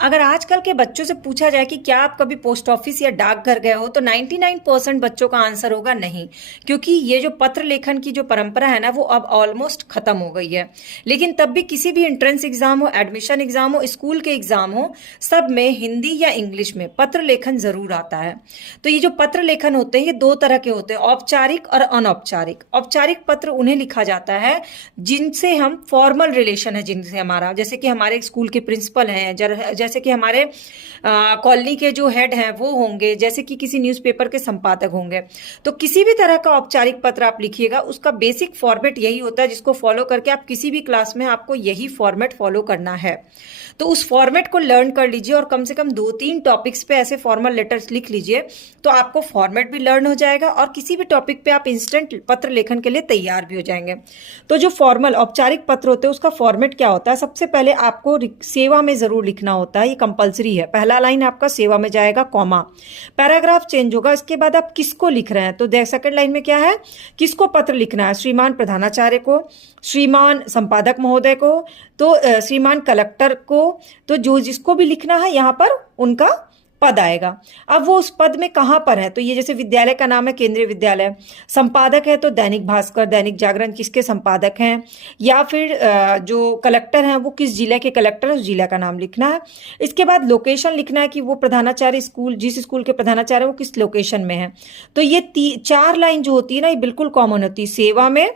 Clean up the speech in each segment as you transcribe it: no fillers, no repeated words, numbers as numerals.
अगर आजकल के बच्चों से पूछा जाए कि क्या आप कभी पोस्ट ऑफिस या डाकघर गए हो, तो 99% बच्चों का आंसर होगा नहीं। क्योंकि ये जो पत्र लेखन की जो परंपरा है ना, वो अब ऑलमोस्ट खत्म हो गई है। लेकिन तब भी किसी भी एंट्रेंस एग्जाम हो, एडमिशन एग्जाम हो, स्कूल के एग्जाम हो, सब में हिंदी या इंग्लिश में पत्र लेखन जरूर आता है। तो ये जो पत्र लेखन होते हैं, ये दो तरह के होते हैं, औपचारिक और अनौपचारिक। औपचारिक पत्र उन्हें लिखा जाता है जिनसे हम फॉर्मल रिलेशन है, जिनसे हमारा, जैसे कि हमारे स्कूल के प्रिंसिपल हैं, जैसे कि हमारे कॉलोनी के जो हेड हैं वो होंगे, जैसे कि किसी न्यूज़पेपर के संपादक होंगे। तो किसी भी तरह का औपचारिक पत्र आप लिखिएगा, उसका बेसिक फॉर्मेट यही होता है, जिसको फॉलो करके आप किसी भी क्लास में आपको यही फॉर्मेट फॉलो करना है। तो उस फॉर्मेट को लर्न कर लीजिए और कम से कम 2-3 टॉपिक्स पे ऐसे फॉर्मल लेटर्स लिख लीजिए, तो आपको फॉर्मेट भी लर्न हो जाएगा और किसी भी टॉपिक पे आप इंस्टेंट पत्र लेखन के लिए तैयार भी हो जाएंगे। तो जो फॉर्मल औपचारिक पत्र होते हैं, उसका फॉर्मेट क्या होता है? सबसे पहले आपको सेवा में जरूर लिखना होता है, ये कंपलसरी है। पहला लाइन आपका सेवा में जाएगा, कॉमा, पैराग्राफ चेंज होगा, इसके बाद आप किसको लिख रहे हैं, तो सेकंड लाइन में क्या है, किसको पत्र लिखना है? श्रीमान प्रधानाचार्य को, श्रीमान संपादक महोदय को, तो श्रीमान कलेक्टर को। तो जो जिसको भी लिखना है यहाँ पर उनका पद आएगा। अब वो उस पद में कहाँ पर है, तो ये जैसे विद्यालय का नाम है केंद्रीय विद्यालय, संपादक है तो दैनिक भास्कर, दैनिक जागरण किसके संपादक हैं, या फिर जो कलेक्टर हैं वो किस जिले के कलेक्टर है, उस जिला का नाम लिखना है। इसके बाद लोकेशन लिखना है कि वो प्रधानाचार्य स्कूल, जिस स्कूल के प्रधानाचार्य वो किस लोकेशन में है। तो ये 4 लाइन जो होती है ना, ये बिल्कुल कॉमन होती है। सेवा में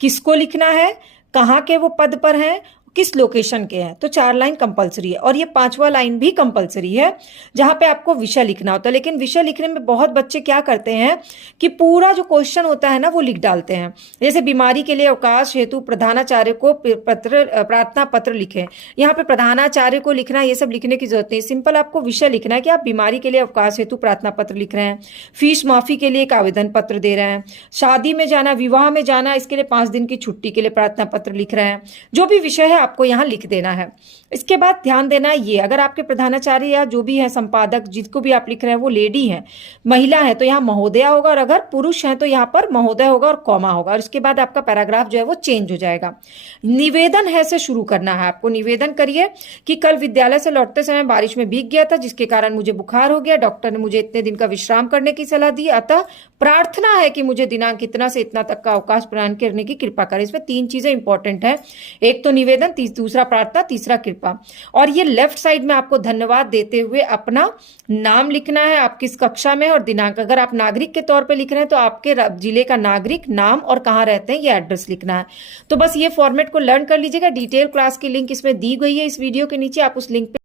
किसको लिखना है, कहाँ के वो पद पर हैं, किस लोकेशन के हैं, तो 4 लाइन कंपलसरी है। और ये 5वां लाइन भी कंपलसरी है, जहां पे आपको विषय लिखना होता है। लेकिन विषय लिखने में बहुत बच्चे क्या करते हैं कि पूरा जो क्वेश्चन होता है ना वो लिख डालते हैं। जैसे बीमारी के लिए अवकाश हेतु प्रधानाचार्य को प्रार्थना पत्र लिखें, यहाँ पे प्रधानाचार्य को लिखना, ये सब लिखने की जरूरत नहीं। सिंपल आपको विषय लिखना है कि आप बीमारी के लिए अवकाश हेतु प्रार्थना पत्र लिख रहे हैं, फीस माफी के लिए एक आवेदन पत्र दे रहे हैं, शादी में जाना, विवाह में जाना, इसके लिए 5 दिन की छुट्टी के लिए प्रार्थना पत्र लिख रहे हैं। जो भी विषय है आपको यहां लिख देना है। इसके बाद ध्यान देना है, ये अगर आपके प्रधानाचार्य या जो भी है संपादक, जिसको भी आप लिख रहे हैं वो लेडी है, महिला है, तो यहाँ महोदया होगा, और अगर पुरुष है तो यहाँ पर महोदय होगा और कॉमा होगा। और इसके बाद आपका पैराग्राफ जो है वो चेंज हो जाएगा। निवेदन है से शुरू करना है आपको। निवेदन करिए कि कल विद्यालय से लौटते समय बारिश में भीग गया था, जिसके कारण मुझे बुखार हो गया, डॉक्टर ने मुझे इतने दिन का विश्राम करने की सलाह दी, अतः प्रार्थना है कि मुझे दिनांक इतना से इतना तक का अवकाश प्रदान करने की कृपा करें। इसमें 3 चीजें इंपॉर्टेंट है, एक तो निवेदन, दूसरा प्रार्थना, तीसरा कृपा। और ये लेफ्ट साइड में आपको धन्यवाद देते हुए अपना नाम लिखना है, आप किस कक्षा में और दिनांक। अगर आप नागरिक के तौर पे लिख रहे हैं तो आपके जिले का नागरिक नाम और कहाँ रहते हैं ये एड्रेस लिखना है। तो बस ये फॉर्मेट को लर्न कर लीजिएगा। डिटेल क्लास की लिंक इसमें दी गई है इस वीडियो के नीचे, आप उस लिंक पे